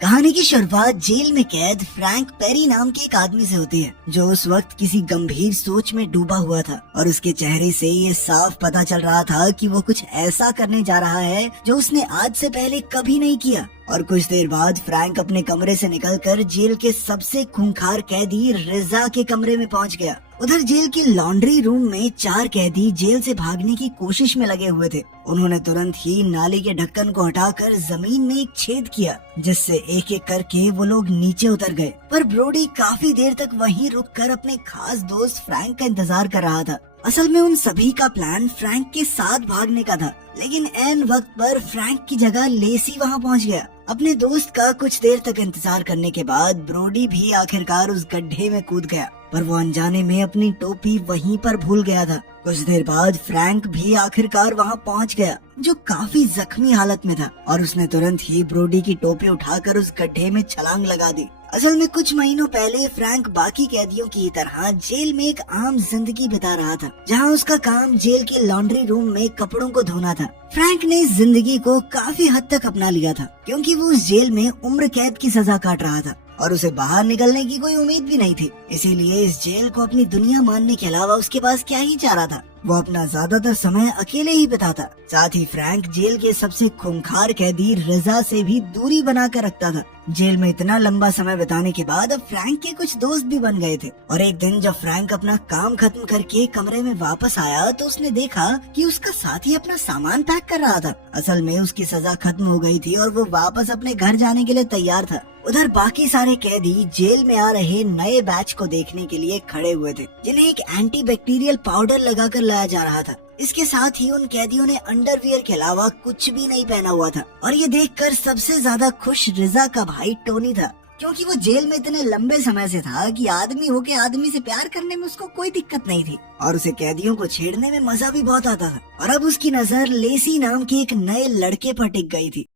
कहानी की शुरुआत जेल में कैद फ्रैंक पेरी नाम के एक आदमी से होती है, जो उस वक्त किसी गंभीर सोच में डूबा हुआ था और उसके चेहरे से ये साफ पता चल रहा था कि वो कुछ ऐसा करने जा रहा है जो उसने आज से पहले कभी नहीं किया। और कुछ देर बाद फ्रैंक अपने कमरे से निकलकर जेल के सबसे खूंखार कैदी रिजा के कमरे में पहुंच गया। उधर जेल की लॉन्ड्री रूम में 4 कैदी जेल से भागने की कोशिश में लगे हुए थे। उन्होंने तुरंत ही नाली के ढक्कन को हटाकर जमीन में एक छेद किया, जिससे एक एक करके वो लोग नीचे उतर गए। पर ब्रोडी काफी देर तक वहीं रुककर अपने खास दोस्त फ्रैंक का इंतजार कर रहा था। असल में उन सभी का प्लान फ्रैंक के साथ भागने का था, लेकिन ऐन वक्त पर फ्रैंक की जगह लेसी वहां पहुंच गया। अपने दोस्त का कुछ देर तक इंतजार करने के बाद ब्रोडी भी आखिरकार उस गड्ढे में कूद गया, पर वो अनजाने में अपनी टोपी वहीं पर भूल गया था। कुछ देर बाद फ्रैंक भी आखिरकार वहां पहुंच गया, जो काफी जख्मी हालत में था, और उसने तुरंत ही ब्रोडी की टोपी उठाकर उस गड्ढे में छलांग लगा दी। असल में कुछ महीनों पहले फ्रैंक बाकी कैदियों की तरह जेल में एक आम जिंदगी बिता रहा था, जहां उसका काम जेल के लॉन्ड्री रूम में कपड़ों को धोना था। फ्रैंक ने इस जिंदगी को काफी हद तक अपना लिया था, क्योंकि वो उस जेल में उम्र कैद की सजा काट रहा था और उसे बाहर निकलने की कोई उम्मीद भी नहीं थी। इसीलिए इस जेल को अपनी दुनिया मानने के अलावा उसके पास क्या ही चाह रहा था। वो अपना ज्यादातर समय अकेले ही बिताता। साथ ही फ्रैंक जेल के सबसे खूंखार कैदी रिजा से भी दूरी बना कर रखता था। जेल में इतना लंबा समय बिताने के बाद अब फ्रैंक के कुछ दोस्त भी बन गए थे, और एक दिन जब फ्रैंक अपना काम खत्म करके कमरे में वापस आया तो उसने देखा कि उसका साथी अपना सामान पैक कर रहा था। असल में उसकी सजा खत्म हो गई थी और वो वापस अपने घर जाने के लिए तैयार था। उधर बाकी सारे कैदी जेल में आ रहे नए बैच को देखने के लिए खड़े हुए थे, जिन्हें एक एंटी बैक्टीरियल पाउडर लगाकर लाया जा रहा था। इसके साथ ही उन कैदियों ने अंडरवियर के अलावा कुछ भी नहीं पहना हुआ था, और ये देखकर सबसे ज्यादा खुश रिजा का भाई टोनी था, क्योंकि वो जेल में इतने लंबे समय से था कि आदमी होके आदमी से प्यार करने में उसको कोई दिक्कत नहीं थी, और उसे कैदियों को छेड़ने में मजा भी बहुत आता था। और अब उसकी नजर लेसी नाम के एक नए लड़के पर टिक गई थी।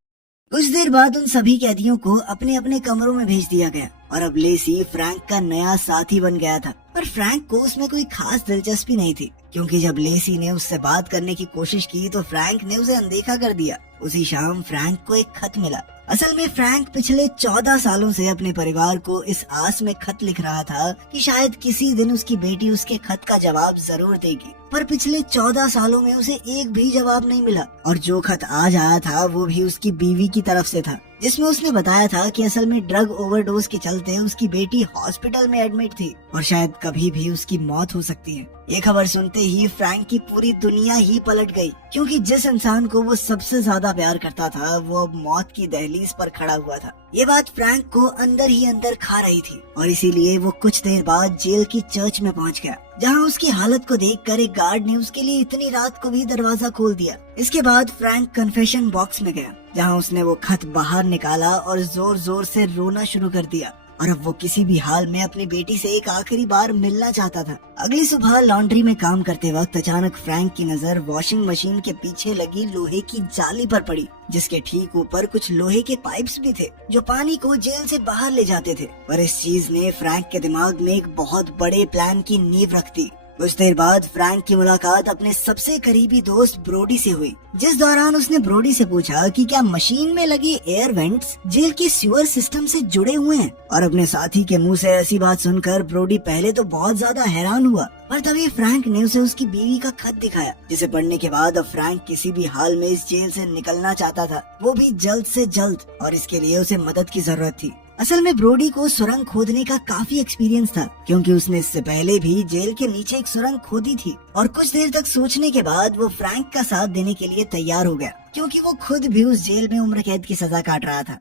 कुछ देर बाद उन सभी कैदियों को अपने अपने कमरों में भेज दिया गया, और अब लेसी फ्रैंक का नया साथी बन गया था। पर फ्रैंक को उसमें कोई खास दिलचस्पी नहीं थी, क्योंकि जब लेसी ने उससे बात करने की कोशिश की तो फ्रैंक ने उसे अनदेखा कर दिया। उसी शाम फ्रैंक को एक खत मिला। असल में फ्रैंक पिछले 14 सालों से अपने परिवार को इस आस में खत लिख रहा था कि शायद किसी दिन उसकी बेटी उसके खत का जवाब जरूर देगी, पर पिछले 14 सालों में उसे एक भी जवाब नहीं मिला। और जो खत आज आया था वो भी उसकी बीवी की तरफ से था, जिसमें उसने बताया था कि असल में ड्रग ओवरडोज के चलते उसकी बेटी हॉस्पिटल में एडमिट थी और शायद कभी भी उसकी मौत हो सकती है। ये खबर सुनते ही फ्रैंक की पूरी दुनिया ही पलट गई, क्योंकि जिस इंसान को वो सबसे ज्यादा प्यार करता था वो अब मौत की दहलीज पर खड़ा हुआ था। ये बात फ्रैंक को अंदर ही अंदर खा रही थी, और इसीलिए वो कुछ देर बाद जेल की चर्च में पहुंच गया, जहां उसकी हालत को देखकर एक गार्ड ने उसके लिए इतनी रात को भी दरवाजा खोल दिया। इसके बाद फ्रैंक कन्फेशन बॉक्स में गया, जहां उसने वो खत बाहर निकाला और जोर जोर से रोना शुरू कर दिया, और अब वो किसी भी हाल में अपनी बेटी से एक आखिरी बार मिलना चाहता था। अगली सुबह लॉन्ड्री में काम करते वक्त अचानक फ्रैंक की नजर वॉशिंग मशीन के पीछे लगी लोहे की जाली पर पड़ी, जिसके ठीक ऊपर कुछ लोहे के पाइप्स भी थे जो पानी को जेल से बाहर ले जाते थे। पर इस चीज ने फ्रैंक के दिमाग में एक बहुत बड़े प्लान की नींव रख दी। कुछ देर बाद फ्रैंक की मुलाकात अपने सबसे करीबी दोस्त ब्रोडी से हुई, जिस दौरान उसने ब्रोडी से पूछा कि क्या मशीन में लगे एयर वेंट्स जेल के सीवर सिस्टम से जुड़े हुए हैं। और अपने साथी के मुंह से ऐसी बात सुनकर ब्रोडी पहले तो बहुत ज्यादा हैरान हुआ, पर तभी फ्रैंक ने उसे उसकी बीवी का खत दिखाया, जिसे पढ़ने के बाद अब फ्रैंक किसी भी हाल में इस जेल से निकलना चाहता था, वो भी जल्द से जल्द, और इसके लिए उसे मदद की जरूरत थी। असल में ब्रोडी को सुरंग खोदने का काफी एक्सपीरियंस था, क्योंकि उसने इससे पहले भी जेल के नीचे एक सुरंग खोदी थी। और कुछ देर तक सोचने के बाद वो फ्रैंक का साथ देने के लिए तैयार हो गया, क्योंकि वो खुद भी उस जेल में उम्र कैद की सजा काट रहा था।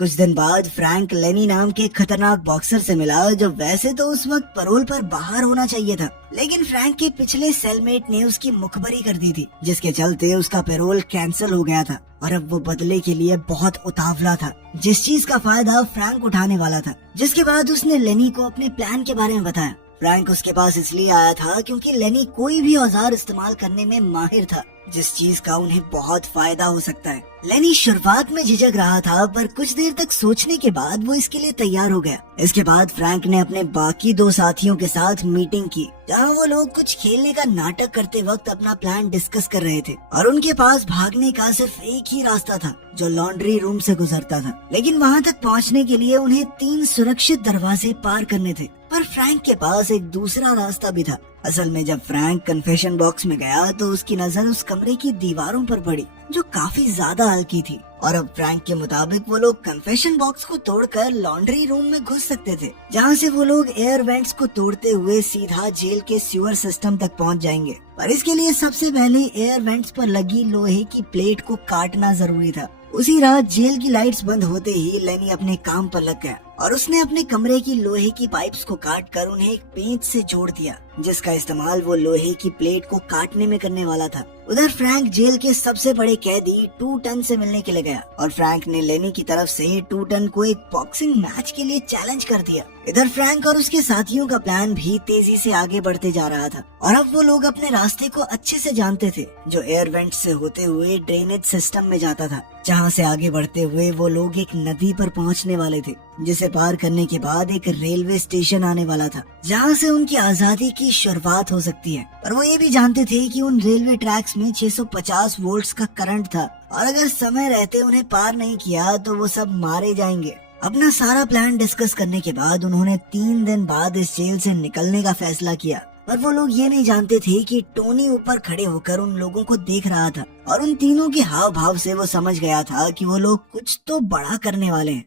कुछ दिन बाद फ्रैंक लेनी नाम के खतरनाक बॉक्सर से मिला, जो वैसे तो उस वक्त परोल पर बाहर होना चाहिए था, लेकिन फ्रैंक के पिछले सेलमेट ने उसकी मुखबरी कर दी थी, जिसके चलते उसका पैरोल कैंसिल हो गया था, और अब वो बदले के लिए बहुत उतावला था, जिस चीज का फायदा फ्रैंक उठाने वाला था। जिसके बाद उसने लेनी को अपने प्लान के बारे में बताया। फ्रैंक उसके पास इसलिए आया था क्योंकि लेनी कोई भी औजार इस्तेमाल करने में माहिर था, जिस चीज का उन्हें बहुत फायदा हो सकता है। लेनी शुरुआत में झिझक रहा था, पर कुछ देर तक सोचने के बाद वो इसके लिए तैयार हो गया। इसके बाद फ्रैंक ने अपने बाकी 2 साथियों के साथ मीटिंग की, जहाँ वो लोग कुछ खेलने का नाटक करते वक्त अपना प्लान डिस्कस कर रहे थे और उनके पास भागने का सिर्फ एक ही रास्ता था, जो लॉन्ड्री रूम से गुजरता था। लेकिन वहाँ तक पहुँचने के लिए उन्हें 3 सुरक्षित दरवाजे पार करने थे, पर फ्रैंक के पास एक दूसरा रास्ता भी था। असल में जब फ्रैंक कन्फेशन बॉक्स में गया तो उसकी नजर उस कमरे की दीवारों पर पड़ी, जो काफी ज्यादा हल्की थी। और अब फ्रैंक के मुताबिक वो लोग कन्फेशन बॉक्स को तोड़कर लॉन्ड्री रूम में घुस सकते थे, जहाँ से वो लोग एयर वेंट्स को तोड़ते हुए सीधा जेल के सीवर सिस्टम तक पहुँच जाएंगे। पर इसके लिए सबसे पहले एयर वेंट्स पर लगी लोहे की प्लेट को काटना जरूरी था। उसी रात जेल की लाइट्स बंद होते ही लेनी अपने काम पर लग गया और उसने अपने कमरे की लोहे की पाइप्स को काटकर उन्हें एक पेंच से जोड़ दिया, जिसका इस्तेमाल वो लोहे की प्लेट को काटने में करने वाला था। उधर फ्रैंक जेल के सबसे बड़े कैदी 2 टन से मिलने के लिए गया और फ्रैंक ने लेनी की तरफ से 2 टन को एक बॉक्सिंग मैच के लिए चैलेंज कर दिया। इधर फ्रैंक और उसके साथियों का प्लान भी तेजी से आगे बढ़ते जा रहा था और अब वो लोग अपने रास्ते को अच्छे से जानते थे, जो एयर वेंट से होते हुए ड्रेनेज सिस्टम में जाता था, जहाँ से आगे बढ़ते हुए वो लोग एक नदी पर पहुँचने वाले थे, जिसे पार करने के बाद एक रेलवे स्टेशन आने वाला था, जहाँ से उनकी आजादी की शुरुआत हो सकती है। पर वो ये भी जानते थे कि उन रेलवे ट्रैक्स में 650 वोल्ट्स का करंट था और अगर समय रहते उन्हें पार नहीं किया तो वो सब मारे जाएंगे। अपना सारा प्लान डिस्कस करने के बाद उन्होंने 3 दिन बाद इस जेल से निकलने का फैसला किया। पर वो लोग ये नहीं जानते थे कि टोनी ऊपर खड़े होकर उन लोगों को देख रहा था और उन तीनों के हाव भाव से वो समझ गया था कि वो लोग कुछ तो बड़ा करने वाले हैं।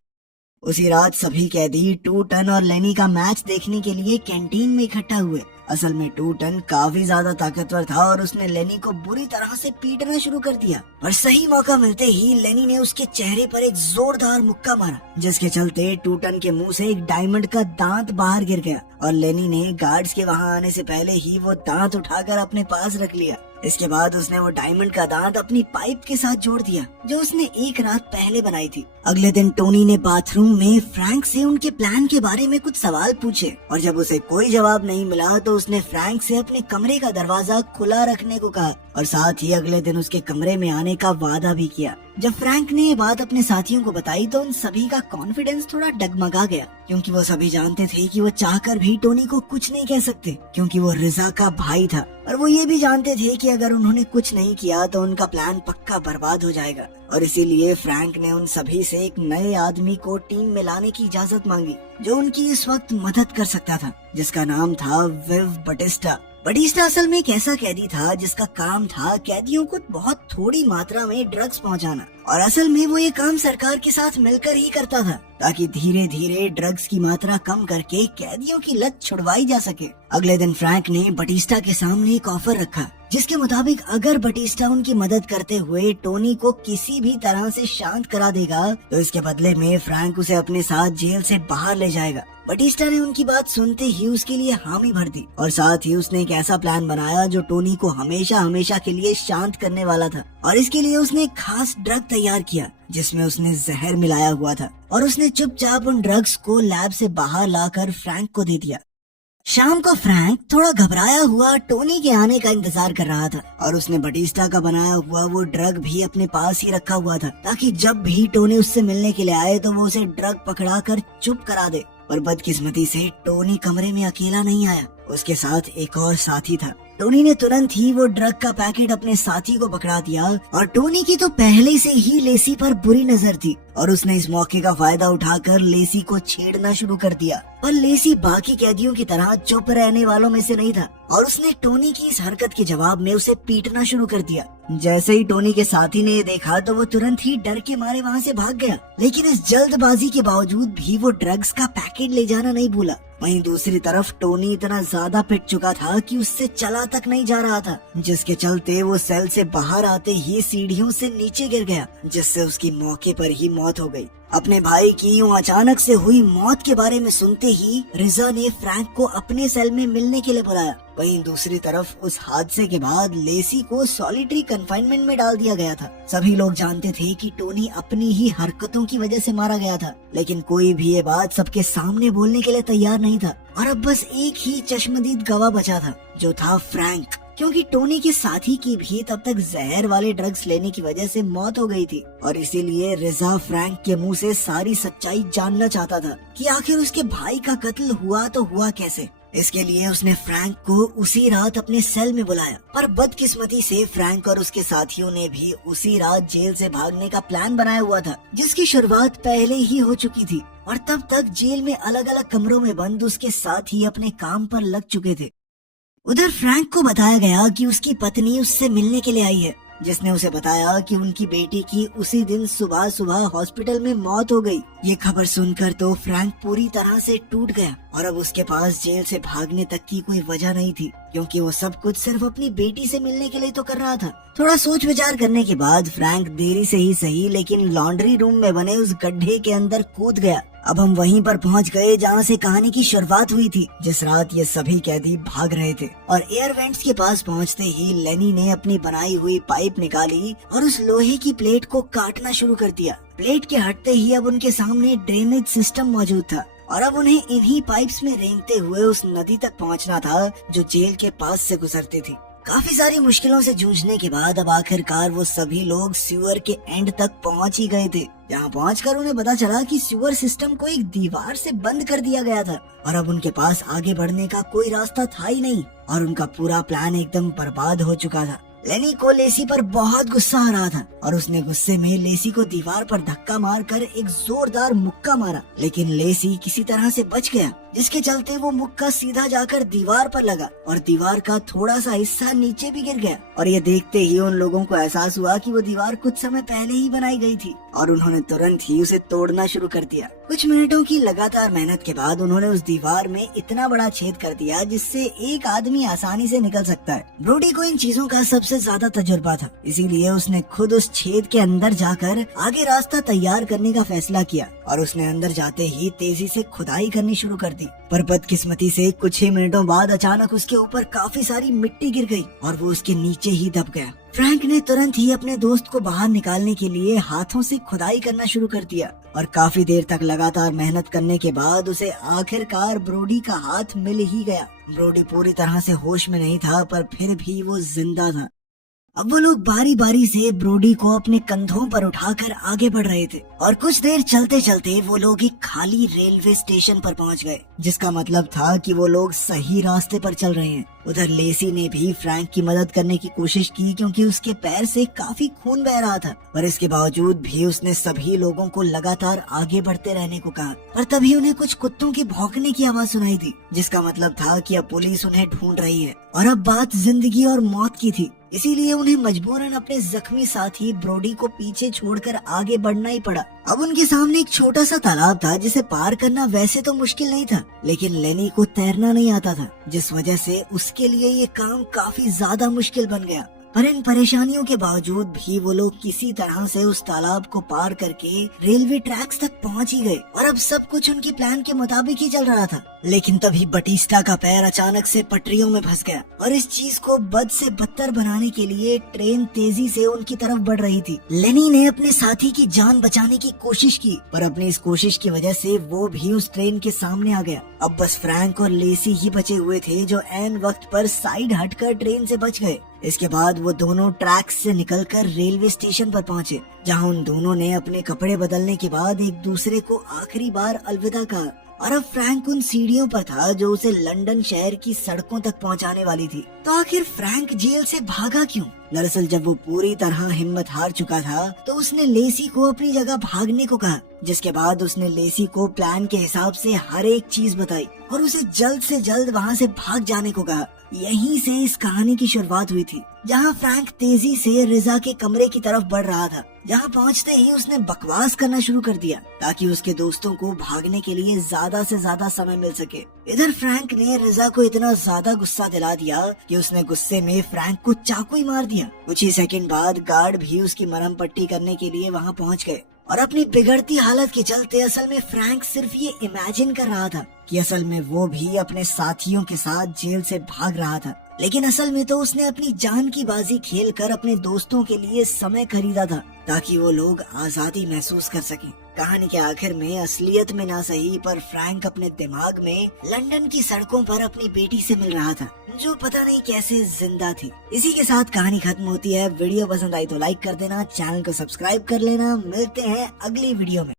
उसी रात सभी कैदी 2 टन और लेनी का मैच देखने के लिए कैंटीन में इकट्ठा हुए। असल में 2 टन काफी ज्यादा ताकतवर था और उसने लेनी को बुरी तरह से पीटना शुरू कर दिया। पर सही मौका मिलते ही लेनी ने उसके चेहरे पर एक जोरदार मुक्का मारा, जिसके चलते 2 टन के मुंह से एक डायमंड का दांत बाहर गिर गया और लेनी ने गार्ड्स के वहां आने से पहले ही वो दांत उठाकर अपने पास रख लिया। इसके बाद उसने वो डायमंड का दांत अपनी पाइप के साथ जोड़ दिया, जो उसने एक रात पहले बनाई थी। अगले दिन टोनी ने बाथरूम में फ्रैंक से उनके प्लान के बारे में कुछ सवाल पूछे और जब उसे कोई जवाब नहीं मिला तो उसने फ्रैंक से अपने कमरे का दरवाजा खुला रखने को कहा और साथ ही अगले दिन उसके कमरे में आने का वादा भी किया। जब फ्रैंक ने ये बात अपने साथियों को बताई तो उन सभी का कॉन्फिडेंस थोड़ा डगमगा गया, क्योंकि वो सभी जानते थे कि वो चाहकर भी टोनी को कुछ नहीं कह सकते, क्योंकि वो रिजा का भाई था। और वो ये भी जानते थे कि अगर उन्होंने कुछ नहीं किया तो उनका प्लान पक्का बर्बाद हो जाएगा। और इसीलिए फ्रैंक ने उन सभी से एक नए आदमी को टीम में लाने की इजाजत मांगी, जो उनकी इस वक्त मदद कर सकता था, जिसका नाम था विव बटिस्टा। बटिस्टा असल में एक ऐसा कैदी था जिसका काम था कैदियों को बहुत थोड़ी मात्रा में ड्रग्स पहुंचाना, और असल में वो ये काम सरकार के साथ मिलकर ही करता था, ताकि धीरे धीरे ड्रग्स की मात्रा कम करके कैदियों की लत छुड़वाई जा सके। अगले दिन फ्रैंक ने बटिस्टा के सामने एक ऑफर रखा, जिसके मुताबिक अगर बटिस्टा उनकी मदद करते हुए टोनी को किसी भी तरह से शांत करा देगा तो इसके बदले में फ्रैंक उसे अपने साथ जेल से बाहर ले जाएगा। बटिस्टा ने उनकी बात सुनते ही उसके लिए हामी भर दी और साथ ही उसने एक ऐसा प्लान बनाया जो टोनी को हमेशा हमेशा के लिए शांत करने वाला था। और इसके लिए उसने एक खास ड्रग तैयार किया जिसमें उसने जहर मिलाया हुआ था और उसने चुपचाप उन ड्रग्स को लैब से बाहर लाकर फ्रैंक को दे दिया। शाम को फ्रैंक थोड़ा घबराया हुआ टोनी के आने का इंतजार कर रहा था और उसने बटिस्टा का बनाया हुआ वो ड्रग भी अपने पास ही रखा हुआ था, ताकि जब भी टोनी उससे मिलने के लिए आए तो वो उसे ड्रग पकड़ा कर चुप करा दे। और बदकिस्मती से टोनी कमरे में अकेला नहीं आया, उसके साथ एक और साथी था। टोनी ने तुरंत ही वो ड्रग का पैकेट अपने साथी को पकड़ा दिया और टोनी की तो पहले से ही लेसी पर बुरी नजर थी और उसने इस मौके का फायदा उठाकर लेसी को छेड़ना शुरू कर दिया। पर लेसी बाकी कैदियों की तरह चुप रहने वालों में से नहीं था और उसने टोनी की इस हरकत के जवाब में उसे पीटना शुरू कर दिया। जैसे ही टोनी के साथी ने ये देखा तो वो तुरंत ही डर के मारे वहाँ से भाग गया, लेकिन इस जल्दबाजी के बावजूद भी वो ड्रग्स का पैकेट ले जाना नहीं भूला। वहीं दूसरी तरफ टोनी इतना ज्यादा पिट चुका था कि उससे चला तक नहीं जा रहा था, जिसके चलते वो सेल से बाहर आते ही सीढ़ियों से नीचे गिर गया, जिससे उसकी मौके पर ही मौत हो गई। अपने भाई की यूं अचानक से हुई मौत के बारे में सुनते ही रिजा ने फ्रैंक को अपने सेल में मिलने के लिए बुलाया। वहीं दूसरी तरफ उस हादसे के बाद लेसी को सॉलिटरी कन्फाइनमेंट में डाल दिया गया था। सभी लोग जानते थे कि टोनी अपनी ही हरकतों की वजह से मारा गया था, लेकिन कोई भी ये बात सबके सामने बोलने के लिए तैयार नहीं था और अब बस एक ही चश्मदीद गवाह बचा था, जो था फ्रैंक। क्योंकि टोनी के साथी की भी तब तक जहर वाले ड्रग्स लेने की वजह से मौत हो गई थी और इसीलिए रिजा फ्रैंक के मुंह से सारी सच्चाई जानना चाहता था कि आखिर उसके भाई का कत्ल हुआ तो हुआ कैसे। इसके लिए उसने फ्रैंक को उसी रात अपने सेल में बुलाया, पर बदकिस्मती से फ्रैंक और उसके साथियों ने भी उसी रात जेल से भागने का प्लान बनाया हुआ था, जिसकी शुरुआत पहले ही हो चुकी थी और तब तक जेल में अलग अलग कमरों में बंद उसके साथी अपने काम पर लग चुके थे। उधर फ्रैंक को बताया गया कि उसकी पत्नी उससे मिलने के लिए आई है, जिसने उसे बताया कि उनकी बेटी की उसी दिन सुबह सुबह हॉस्पिटल में मौत हो गई। ये खबर सुनकर तो फ्रैंक पूरी तरह से टूट गया और अब उसके पास जेल से भागने तक की कोई वजह नहीं थी, क्योंकि वो सब कुछ सिर्फ अपनी बेटी से मिलने के लिए तो कर रहा था। थोड़ा सोच विचार करने के बाद फ्रैंक देरी से ही सही लेकिन लॉन्ड्री रूम में बने उस गड्ढे के अंदर कूद गया। अब हम वहीं पर पहुंच गए जहां से कहानी की शुरुआत हुई थी, जिस रात ये सभी कैदी भाग रहे थे। और एयर वेंट्स के पास पहुंचते ही लेनी ने अपनी बनाई हुई पाइप निकाली और उस लोहे की प्लेट को काटना शुरू कर दिया। प्लेट के हटते ही अब उनके सामने ड्रेनेज सिस्टम मौजूद था और अब उन्हें इन्हीं पाइप्स में रेंगते हुए उस नदी तक पहुंचना था जो जेल के पास से गुजरती थी। काफी सारी मुश्किलों से जूझने के बाद अब आखिरकार वो सभी लोग सीवर के एंड तक पहुंच ही गए थे, जहां पहुंचकर उन्हें पता चला कि सीवर सिस्टम को एक दीवार से बंद कर दिया गया था और अब उनके पास आगे बढ़ने का कोई रास्ता था ही नहीं और उनका पूरा प्लान एकदम बर्बाद हो चुका था। लेनी को लेसी पर बहुत गुस्सा आ रहा था और उसने गुस्से में लेसी को दीवार पर धक्का मारकर एक जोरदार मुक्का मारा, लेकिन लेसी किसी तरह से बच गया, जिसके चलते वो मुक्का सीधा जाकर दीवार पर लगा और दीवार का थोड़ा सा हिस्सा नीचे भी गिर गया। और ये देखते ही उन लोगों को एहसास हुआ कि वो दीवार कुछ समय पहले ही बनाई गई थी और उन्होंने तुरंत ही उसे तोड़ना शुरू कर दिया। कुछ मिनटों की लगातार मेहनत के बाद उन्होंने उस दीवार में इतना बड़ा छेद कर दिया जिससे एक आदमी आसानी से निकल सकता है। ब्रोडी को इन चीजों का सबसे ज्यादा तजुर्बा था, इसीलिए उसने खुद उस छेद के अंदर जाकर आगे रास्ता तैयार करने का फैसला किया और उसने अंदर जाते ही तेजी से खुदाई करनी शुरू कर दी। पर बदकिस्मती से कुछ ही मिनटों बाद अचानक उसके ऊपर काफी सारी मिट्टी गिर गई और वो उसके नीचे ही दब गया। फ्रैंक ने तुरंत ही अपने दोस्त को बाहर निकालने के लिए हाथों से खुदाई करना शुरू कर दिया और काफी देर तक लगातार मेहनत करने के बाद उसे आखिरकार ब्रोडी का हाथ मिल ही गया। ब्रोडी पूरी तरह से होश में नहीं था, पर फिर भी वो जिंदा था। अब वो लोग बारी बारी से ब्रोडी को अपने कंधों पर उठाकर आगे बढ़ रहे थे और कुछ देर चलते चलते वो लोग एक खाली रेलवे स्टेशन पर पहुंच गए, जिसका मतलब था कि वो लोग सही रास्ते पर चल रहे हैं। उधर लेसी ने भी फ्रैंक की मदद करने की कोशिश की, क्योंकि उसके पैर से काफी खून बह रहा था, पर इसके बावजूद भी उसने सभी लोगों को लगातार आगे बढ़ते रहने को कहा। पर तभी उन्हें कुछ कुत्तों के भौंकने की आवाज सुनाई दी, जिसका मतलब था कि अब पुलिस उन्हें ढूंढ रही है और अब बात जिंदगी और मौत की थी। इसीलिए उन्हें मजबूरन अपने जख्मी साथी ब्रोडी को पीछे छोड़कर आगे बढ़ना ही पड़ा। अब उनके सामने एक छोटा सा तालाब था जिसे पार करना वैसे तो मुश्किल नहीं था, लेकिन लेनी को तैरना नहीं आता था, जिस वजह से उसके लिए ये काम काफी ज्यादा मुश्किल बन गया। पर इन परेशानियों के बावजूद भी वो लोग किसी तरह से उस तालाब को पार करके रेलवे ट्रैक्स तक पहुंच ही गए और अब सब कुछ उनकी प्लान के मुताबिक ही चल रहा था। लेकिन तभी बटिस्टा का पैर अचानक से पटरियों में फंस गया और इस चीज को बद से बदतर बनाने के लिए ट्रेन तेजी से उनकी तरफ बढ़ रही थी। लेनी ने अपने साथी की जान बचाने की कोशिश की, पर अपनी इस कोशिश की वजह से वो भी उस ट्रेन के सामने आ गया। अब बस फ्रैंक और लेसी ही बचे हुए थे जो ऐन वक्त पर साइड हटकर ट्रेन से बच गए। इसके बाद वो दोनों ट्रैक्स से निकलकर रेलवे स्टेशन पर पहुंचे, जहां उन दोनों ने अपने कपड़े बदलने के बाद एक दूसरे को आखिरी बार अलविदा कहा। और अब फ्रैंक उन सीढ़ियों पर था जो उसे लंदन शहर की सड़कों तक पहुंचाने वाली थी। तो आखिर फ्रैंक जेल से भागा क्यों? दरअसल जब वो पूरी तरह हिम्मत हार चुका था तो उसने लेसी को अपनी जगह भागने को कहा, जिसके बाद उसने लेसी को प्लान के हिसाब से हर एक चीज बताई और उसे जल्द से जल्द वहाँ से भाग जाने को कहा। यहीं से इस कहानी की शुरुआत हुई थी, जहाँ फ्रैंक तेजी से रिजा के कमरे की तरफ बढ़ रहा था। जहाँ पहुँचते ही उसने बकवास करना शुरू कर दिया ताकि उसके दोस्तों को भागने के लिए ज्यादा से ज्यादा समय मिल सके। इधर फ्रैंक ने रिजा को इतना ज्यादा गुस्सा दिला दिया कि उसने गुस्से में फ्रैंक को चाकू ही मार दिया। कुछ ही सेकंड बाद गार्ड भी उसकी मरहम पट्टी करने के लिए वहाँ पहुँच गए और अपनी बिगड़ती हालत के चलते असल में फ्रैंक सिर्फ ये इमेजिन कर रहा था कि असल में वो भी अपने साथियों के साथ जेल से भाग रहा था, लेकिन असल में तो उसने अपनी जान की बाजी खेलकर अपने दोस्तों के लिए समय खरीदा था ताकि वो लोग आजादी महसूस कर सकें। कहानी के आखिर में असलियत में ना सही पर फ्रैंक अपने दिमाग में लंदन की सड़कों पर अपनी बेटी से मिल रहा था, जो पता नहीं कैसे जिंदा थी। इसी के साथ कहानी खत्म होती है। वीडियो पसंद आई तो लाइक कर देना, चैनल को सब्सक्राइब कर लेना। मिलते हैं अगली वीडियो में।